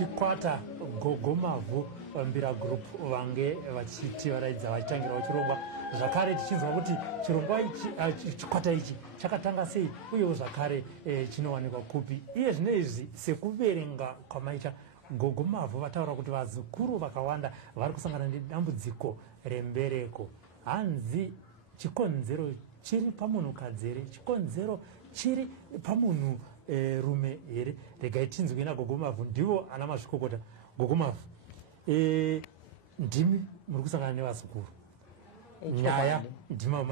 chikwata Gogomavhu Mbira Group vange vachiti varaidza vachitangira vachirongwa zvakare tichinzwa kuti chirongwa ichi chikwata ichi chakatanga sei uyewo zvakare chinowanikwa kupi. Iye zvino izvi sekuverenga kwamaita Gogomavhu vataura kuti vazukuru vakawanda vari kusangana nedambudziko rembereko. Hanzi chikonzero chiri pamunhukadzi here, chikonzero chiri pamunhu rume here? Regai tinzwe naGogomavhu, ndivo ana mazvikokota. Gogomavhu, ndimi muri kusangana nevazukuru, nyaya ndima